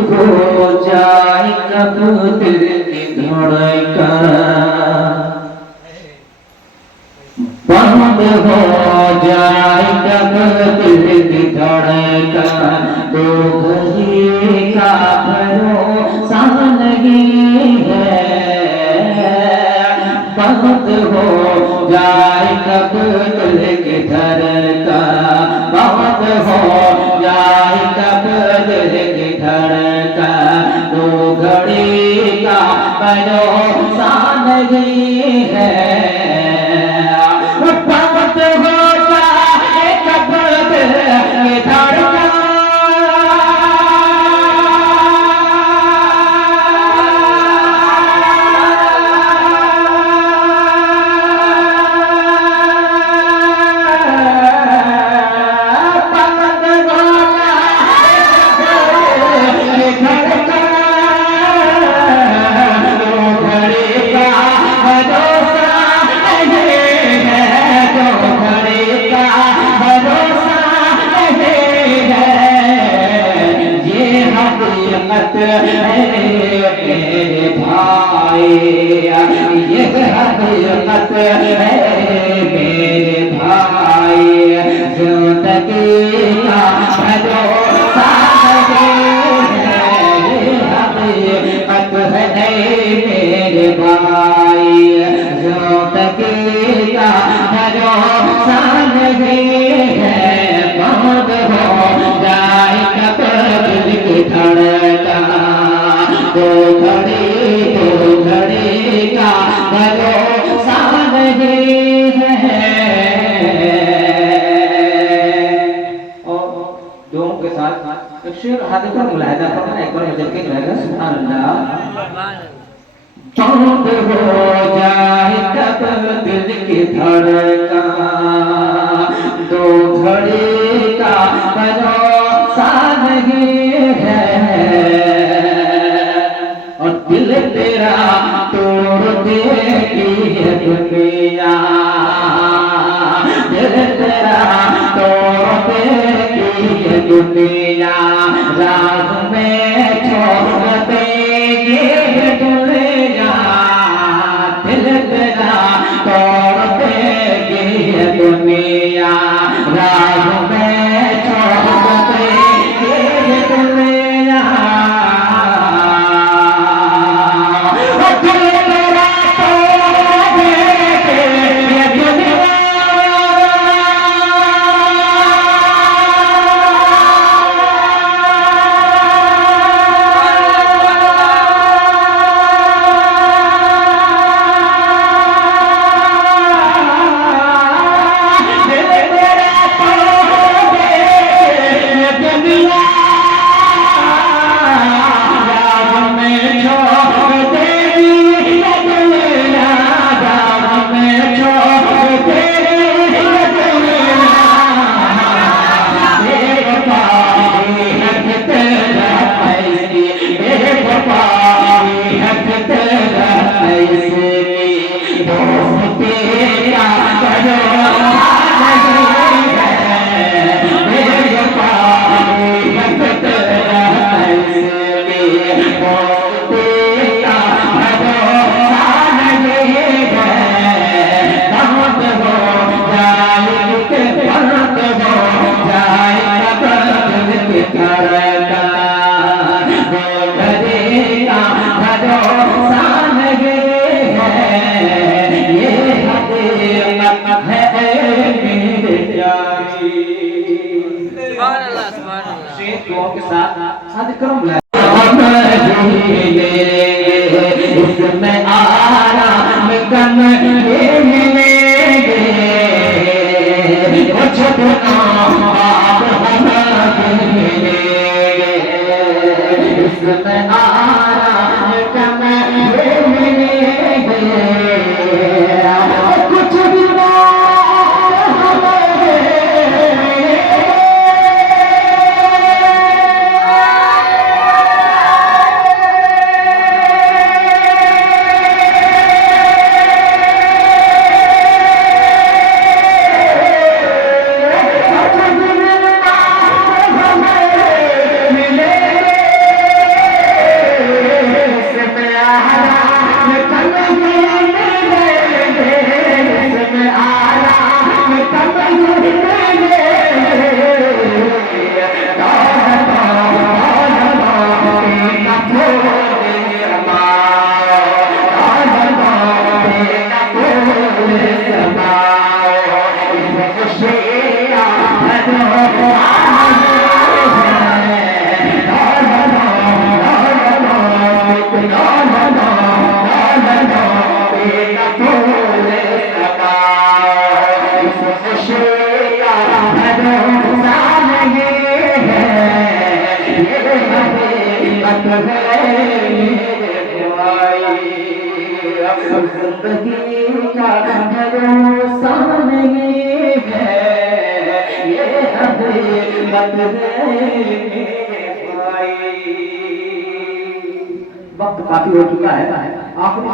हो जाए कब दिल की धड़कन, बंद हो जाए कब दिल की धड़कन, तो घड़ी का भरोसा नहीं है। बंद हो जाए कब दिल की धड़कन, बंद हो जाए कब दिल की धड़कन, तो घड़ी का भरोसा नहीं है। मेरे भाई ये हकीकत है मेरे भाई, जिंदगी का भरोसा नहीं है, ये हकीकत है मेरे भाई, जिंदगी का भरोसा नहीं है। बंद हो जाए कब दिल की धड़कन, दो घड़ी का भरोसा नहीं है। और दोनों के साथ एक शेर हाथ पर मुलाहिदा करना, एक बार जब के रहेगा सुभान अल्लाह। बंद हो जाए कब दिल की धड़कन, दो घड़ी का भरोसा नहीं है। और दिल तेरा तोड़ देगी है दुनिया, दिल तेरा तोड़ देगी है दुनिया, राह में छोड़ देगी है दुनिया, दिल तेरा तोड़ देगी है दुनिया, राह में छोड़ देगी है दुनिया। के साथ क्रम इसमें आराम कम इसमें आराम कम कुछ भी है मेरे भाई, अब जिंदगी का भरोसा नहीं है, ये हकीकत है मेरे भाई। वक्त काफी हो चुका है, आखिरी